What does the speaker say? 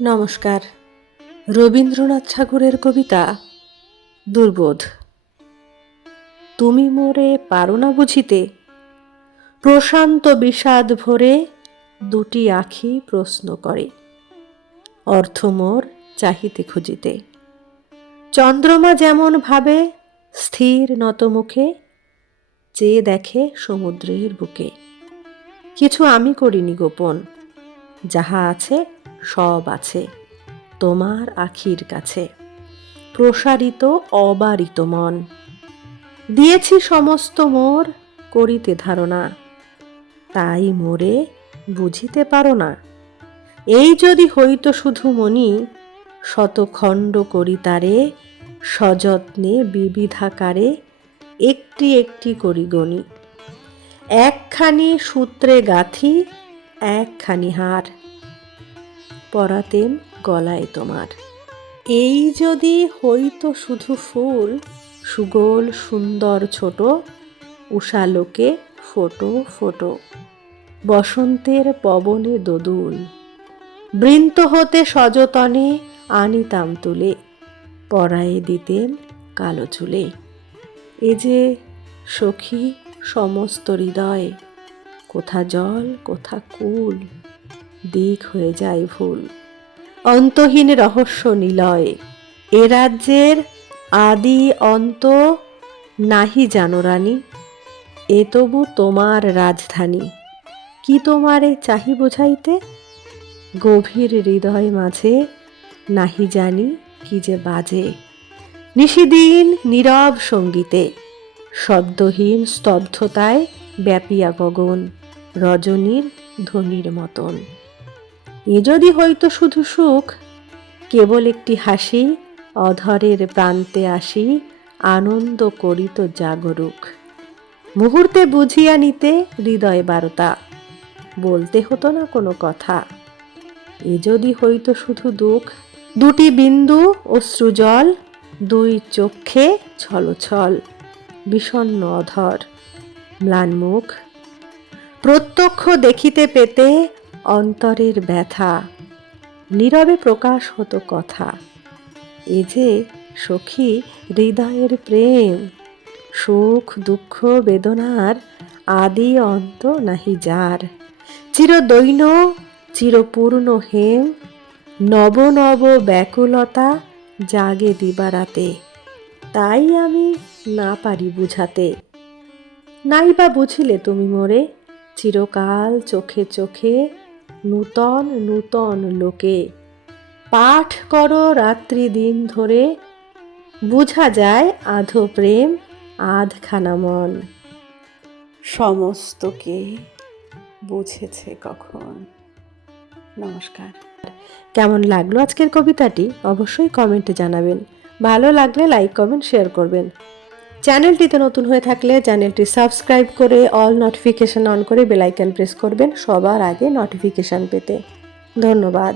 নমস্কার। রবীন্দ্রনাথ ঠাকুরের কবিতা দুর্বোধ। তুমি মোরে পারো না বুঝিতে, প্রশান্ত বিষাদ ভরে দুটি আখি প্রশ্ন করে, অর্থ মোর চাহিতে খুঁজিতে। চন্দ্রমা যেমন ভাবে স্থির নত মুখে, চেয়ে দেখে সমুদ্রের বুকে। কিছু আমি করিনি গোপন, যাহা আছে সব আছে তোমার আখির কাছে। প্রসারিত অবারিত মন, দিয়েছি সমস্ত মোর করিতে ধারণা, তাই মোরে বুঝিতে পারো না। এই যদি হইত শুধু মনি, শতখণ্ড করি তারে সযত্নে বিবিধাকারে একটি একটি করি গণি। একখানি সূত্রে গাঁথি একখানি হার, পরাতেম গলায় তোমার। এই যদি হইতো শুধু ফুল, সুগোল সুন্দর ছোট, উষালোকে ফোটো ফোটো, বসন্তের পবনে দোদুল। বৃন্ত হতে সযতনে আনিতাম তুলে, পরায়ে দিতেম কালো চুলে। এ যে সখী সমস্ত হৃদয়, কোথা জল কোথা কুল, দিক হয়ে যায় ভুল। অন্তহীন রহস্য নিলয়, এ রাজ্যের আদি অন্ত নাহি জানো রানী। এ তবু তোমার রাজধানী, কি তোমারে চাহি বুঝাইতে। গভীর হৃদয় মাঝে নাহি জানি কি যে বাজে। নিশিদিন নীরব সঙ্গীতে, শব্দহীন স্তব্ধতায় ব্যাপিয়া গগন, রজনীর ধ্বনির মতন। এ যদি হইতো শুধু সুখ, কেবল একটি হাসি অধরের প্রান্তে আসি আনন্দ করিত জাগরুক। মুহূর্তে বুঝিয়া নিতে হৃদয় বারতা, বলতে হতো না কোনো কথা। এ যদি হইতো শুধু দুঃখ, দুটি বিন্দু অশ্রুজল, দুই চক্ষে ছলছল, বিষণ্ণ অধর ম্লান মুখ। প্রত্যক্ষ দেখিতে পেতে অন্তরের ব্যথা, নীরবে প্রকাশ হতো কথা। এ যে সখী হৃদয়ের প্রেম, সুখ দুঃখ বেদনার আদি অন্ত নাহি যার। চিরদৈন্য চিরপূর্ণ হেম, নব নব ব্যাকুলতা জাগে দিবারাতে। তাই আমি না পারি বুঝাতে, নাই বা বুঝিলে তুমি মোরে। চিরকাল চোখে চোখে নূতন নূতন লোকে, পাঠ করো রাত্রি দিন ধরে, বুঝা যায় আধো প্রেম আধখানা মন। সমস্তকে বুঝেছে কখন। নমস্কার। কেমন লাগলো আজকের কবিতাটি অবশ্যই কমেন্টে জানাবেন। ভালো লাগলে লাইক কমেন্ট শেয়ার করবেন। চ্যানেলটিতে নতুন হয়ে থাকলে চ্যানেলটি সাবস্ক্রাইব করে অল নোটিফিকেশন অন করে বেল আইকন প্রেস করবেন সবার আগে নোটিফিকেশন পেতে। ধন্যবাদ।